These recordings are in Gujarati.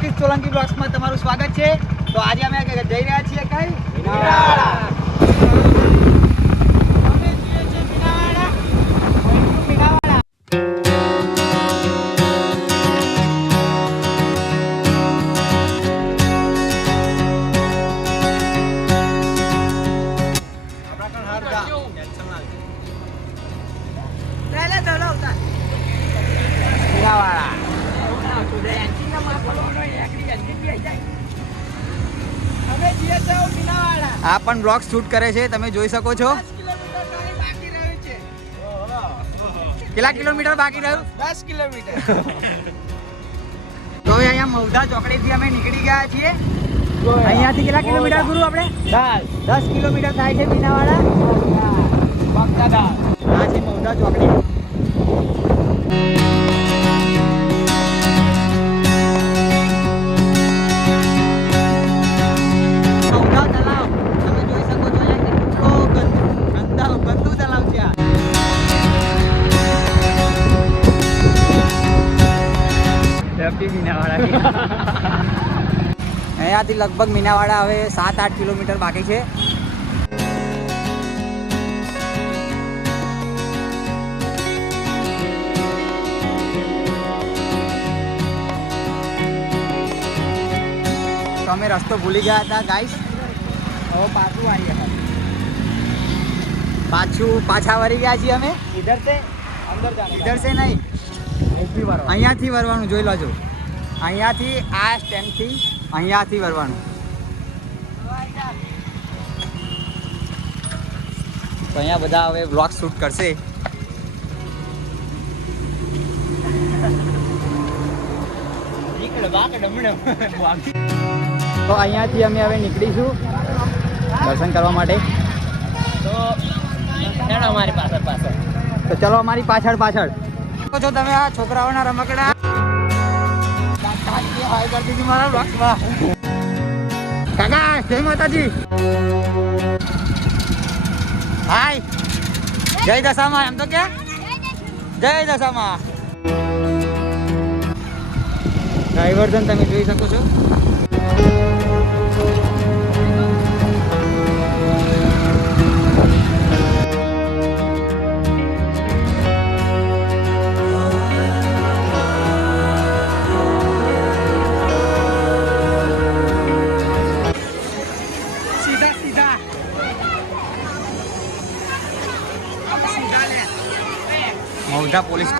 અંકિત સોલંકી બ્લોગ્સમાં તમારું સ્વાગત છે. તો આજે અમે જઈ રહ્યા છીએ કઈ આ પણ બ્લોગ શૂટ કરે છે, તમે જોઈ શકો છો. કેટલા કિલોમીટર બાકી રહ્યું? 10 કિલોમીટર. તો હવે અહીંયા મૌધા ચોકડીથી અમે નીકળી ગયા છીએ. અહીંયાથી કેટલા કિલોમીટર ગુરુ આપણે? 10 કિલોમીટર થાય છે મીનાવાડા. આ છે મૌધા ચોકડી. અહીંયાથી લગભગ મીનાવાડા હવે 7-8 કિલોમીટર બાકી છે. તો અમે રસ્તો ભૂલી ગયા હતા ગાઈસ. હવે પાછું આવી ગયા, પાછા વળી ગયા છીએ અમે. ઇધર સે નહીં, અહીંયાથી વરવાનું જોઈ લેજો. અહીંયાથી આ સ્ટેન્ડથી અહીંયાથી વરવાનું. તો અહીંયા બધા હવે બ્લોગ શૂટ કરશે. તો અહીંયાથી અમે હવે નીકળીશું દર્શન કરવા માટે. તો અમારી પાછળ તો ચલો અમારી પાછળ છો તમે. આ છોકરાઓના રમકડા મારા બ્લોગમાં. કાકા જય માતાજી. હાય જય દશામાં. એમ તો ક્યાં જય દશામાં. ડાયવર્ઝન તમે જોઈ શકો છો. મૌધા પોલીસ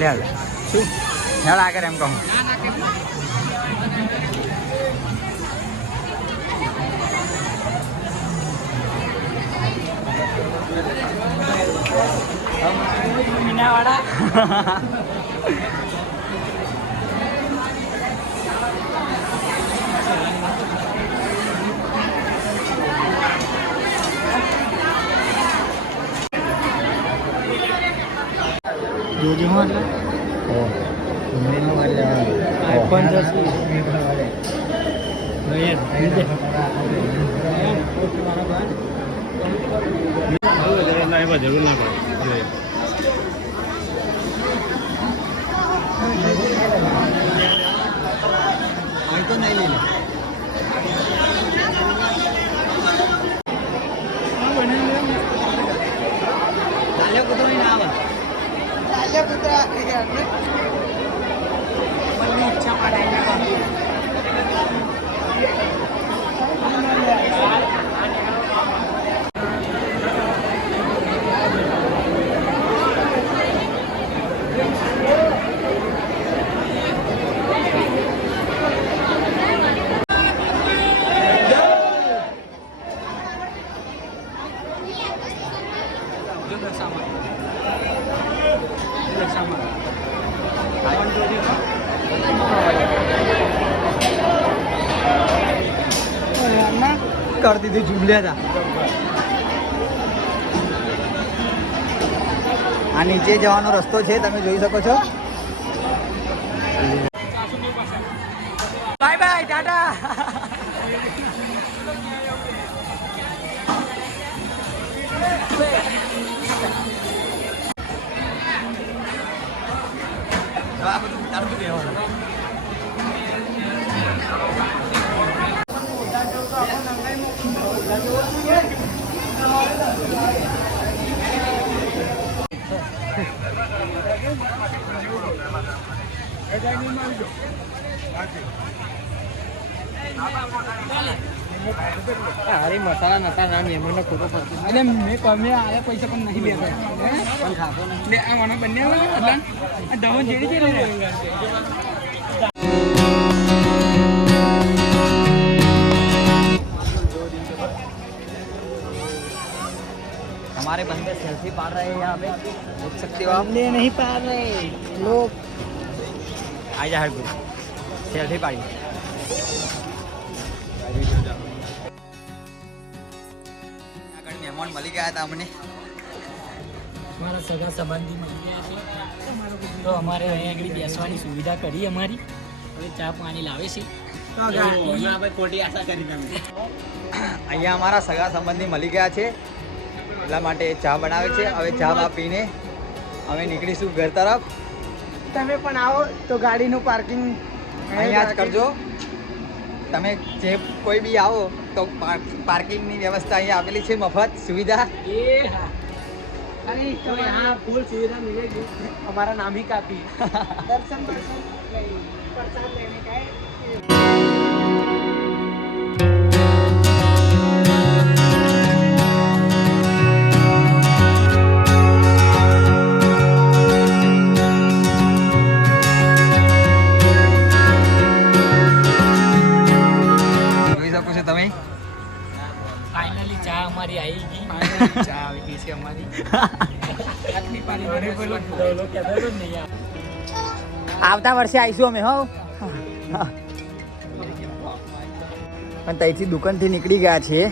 લે શું હેલ આગળ એમ કહું. મીનાવાડા જોજો હા જરૂર ના પડે. તો નહીં લઈ લે. ચાલ્યો કૂતરો નહીં આવે. ચાલ્યો કૂતરા ઈચ્છા પડાય. कर दी थी झूलिया था। आ नीचे जवानो रस्तो है, તમે જોઈ શકો છો। Bye bye Tata. અરે મસાલા નતા ના મેમોને ખોટો પડતો અરે મેં કમે આયા પૈસા પણ નહીં લેતા પણ ખાતો નહીં. લે આ મને બંને એટલે આ દમન જેડી છે ને हमारे बंदे सेल्फी पाड़ रहे हैं यहाँ पे देख सकते हो आप. हमने नहीं पार रहे लोग. आजा हर कोई सेल्फी पाड़ी. આગળ મહેમાન મળી ગયા હતા અમને. મારા સગા સંબંધી મળી ગયા છે તો અમારે અહીંયા આગળ બેસવાની સુવિધા કરી અમારી. હવે ચા પાણી લાવે છે. અહીંયા અમારા સગા સંબંધી મળી ગયા છે એટલા માટે ચા બનાવે છે. હવે ચા બા પીને અમે નીકળીશું ઘર તરફ. તમે પણ આવો તો ગાડીનું પાર્કિંગ અહીંયા જ કરજો. તમે જે કોઈ બી આવો તો પાર્કિંગની વ્યવસ્થા અહીંયા આપેલી છે, મફત સુવિધા. तो यहाँ फुल सुविधा मिलेगी. हमारा नाम ही काफी दर्शन प्रसाद लेने का है. તમે ફાઇનલી ચા અમારી આવી ગઈ. ચા આવી ગઈ છે અમારી. આટલી પાણી ભરે બોલો ડોલો કહેતો તો નહીં આવે. આવતા વર્ષે આવીશું અમે. હો પણ ત્યાંથી દુકાનથી નીકળી ગયા છીએ.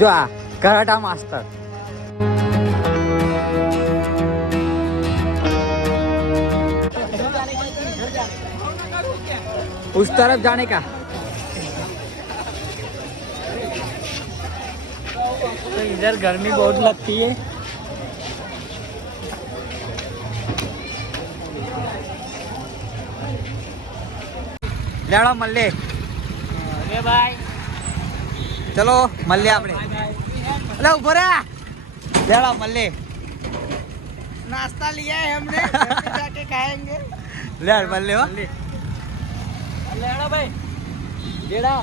જો આ કરાટા માસ્ટર उस तरफ जाने का. तो इधर गर्मी बहुत लगती है. લેડો મળીએ. Okay bye. ચલો મળીએ આપણે. એટલે ઉભો રે. લેડો મળીએ. नाश्ता लिया है हमने. घर पे जाके खाएंगे. લેડ મળીએ. હો लेना भाई. લેડો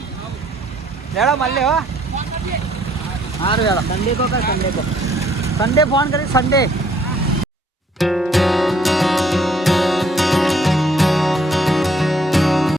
લેડો મળીએ. હો સારું લેડો. संडे को का संडे को. સંડે ફોન કરી સંડે.